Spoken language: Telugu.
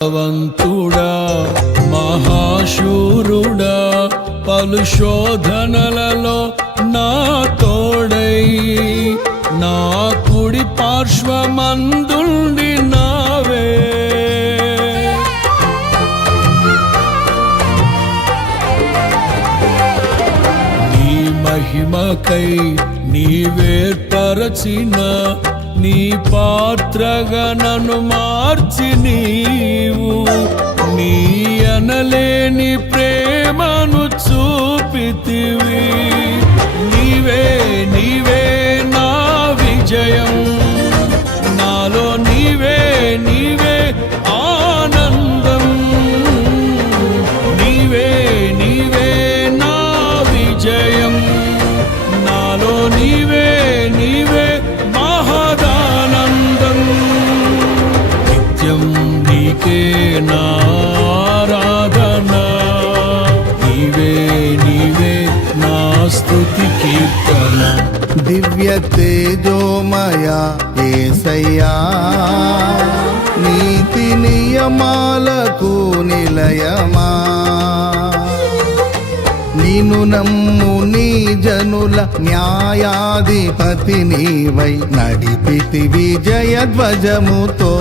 వంతుడా మహాశూరుడా పలు శోధనలలో నా తోడై నా కుడి పార్శ్వమందుండి నావే నీ మహిమకై నీవేర్పరచిన నీ పాత్రగా నన్ను మార్చి నీవు నీ అనలేని ప్రేమను చూపితివి నీవే నీవే నా విజయం నాలో నీవే నీవే ఆనందం నీవే నీవే నా విజయం నాలో నీవే నీవే నీకే నారాధనా నీవే నీవే నా స్తుతి కీర్తన దివ్య తేజోమయ యేసయ్యా నీతి నియమాలకు నిలయమా నిన్ను నమ్ము నీ జనుల న్యాయాధిపతి నీవై నడిపితి విజయ ధ్వజముతో